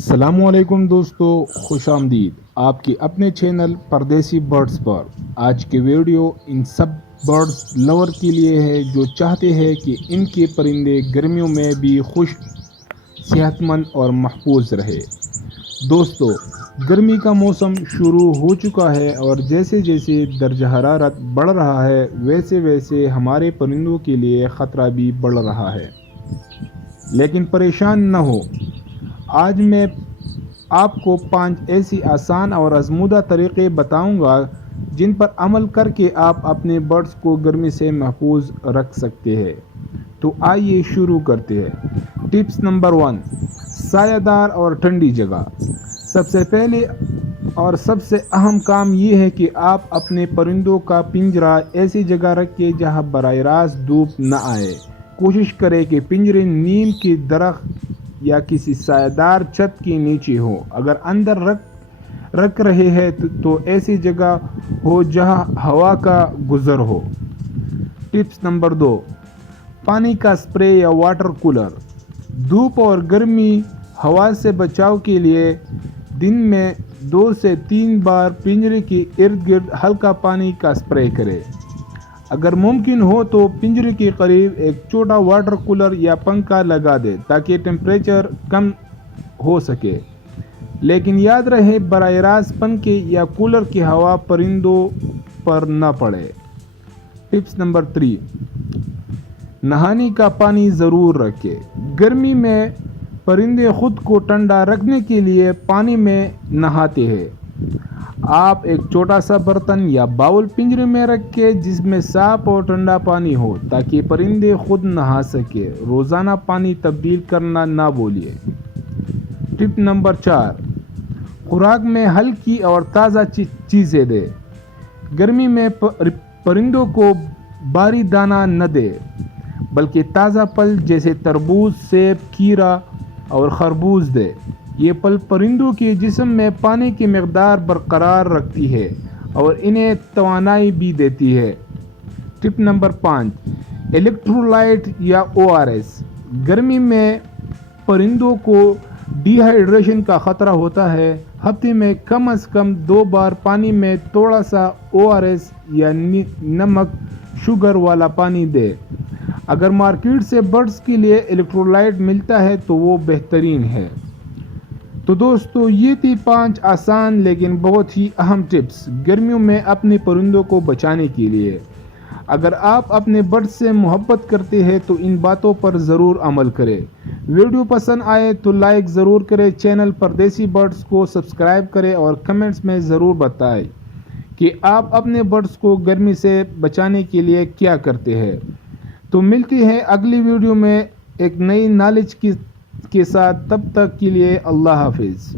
السلام علیکم دوستو، خوش آمدید آپ کے اپنے چینل پردیسی برڈز پر۔ آج کے ویڈیو ان سب برڈز لور کے لیے ہے جو چاہتے ہیں کہ ان کے پرندے گرمیوں میں بھی خوش، صحت مند اور محفوظ رہے۔ دوستو، گرمی کا موسم شروع ہو چکا ہے اور جیسے جیسے درجہ حرارت بڑھ رہا ہے ویسے ویسے ہمارے پرندوں کے لیے خطرہ بھی بڑھ رہا ہے۔ لیکن پریشان نہ ہو، آج میں آپ کو 5 ایسی آسان اور آزمودہ طریقے بتاؤں گا جن پر عمل کر کے آپ اپنے برڈز کو گرمی سے محفوظ رکھ سکتے ہیں۔ تو آئیے شروع کرتے ہیں۔ ٹپس نمبر 1، سایہ دار اور ٹھنڈی جگہ۔ سب سے پہلے اور سب سے اہم کام یہ ہے کہ آپ اپنے پرندوں کا پنجرہ ایسی جگہ رکھیں جہاں براہ راست دھوپ نہ آئے۔ کوشش کریں کہ پنجرے نیم کے درخت یا کسی سایہ دار چھت کے نیچے ہو۔ اگر اندر رکھ رہے ہیں تو ایسی جگہ ہو جہاں ہوا کا گزر ہو۔ ٹپس نمبر 2، پانی کا سپرے یا واٹر کولر۔ دھوپ اور گرمی ہوا سے بچاؤ کے لیے دن میں 2 سے 3 بار پنجرے کے ارد گرد ہلکا پانی کا سپرے کریں۔ اگر ممکن ہو تو پنجرے کے قریب ایک چھوٹا واٹر کولر یا پنکھا لگا دیں تاکہ ٹمپریچر کم ہو سکے، لیکن یاد رہے براہ راست پنکھے یا کولر کی ہوا پرندوں پر نہ پڑے۔ ٹپس نمبر 3، نہانے کا پانی ضرور رکھیں۔ گرمی میں پرندے خود کو ٹھنڈا رکھنے کے لیے پانی میں نہاتے ہیں۔ آپ ایک چھوٹا سا برتن یا باؤل پنجرے میں رکھیں جس میں صاف اور ٹھنڈا پانی ہو تاکہ پرندے خود نہا سکیں۔ روزانہ پانی تبدیل کرنا نہ بھولیں۔ ٹپ نمبر 4، خوراک میں ہلکی اور تازہ چیزیں دیں۔ گرمی میں پرندوں کو بھاری دانہ نہ دیں بلکہ تازہ پھل جیسے تربوز، سیب، کھیرا اور خربوز دیں۔ یہ پھل پرندوں کے جسم میں پانی کی مقدار برقرار رکھتی ہے اور انہیں توانائی بھی دیتی ہے۔ ٹپ نمبر 5، الیکٹرولائٹ یا ORS۔ گرمی میں پرندوں کو ڈی ہائیڈریشن کا خطرہ ہوتا ہے۔ ہفتے میں کم از کم 2 بار پانی میں تھوڑا سا ORS یا نمک شوگر والا پانی دیں۔ اگر مارکیٹ سے برڈز کے لیے الیکٹرولائٹ ملتا ہے تو وہ بہترین ہے۔ تو دوستو، یہ تھی 5 آسان لیکن بہت ہی اہم ٹپس گرمیوں میں اپنے پرندوں کو بچانے کے لیے۔ اگر آپ اپنے برڈز سے محبت کرتے ہیں تو ان باتوں پر ضرور عمل کریں۔ ویڈیو پسند آئے تو لائک ضرور کریں، چینل پردیسی برڈز کو سبسکرائب کریں اور کمنٹس میں ضرور بتائیں کہ آپ اپنے برڈز کو گرمی سے بچانے کے لیے کیا کرتے ہیں۔ تو ملتے ہیں اگلی ویڈیو میں ایک نئی نالج کے ساتھ، تب تک کے لیے اللہ حافظ۔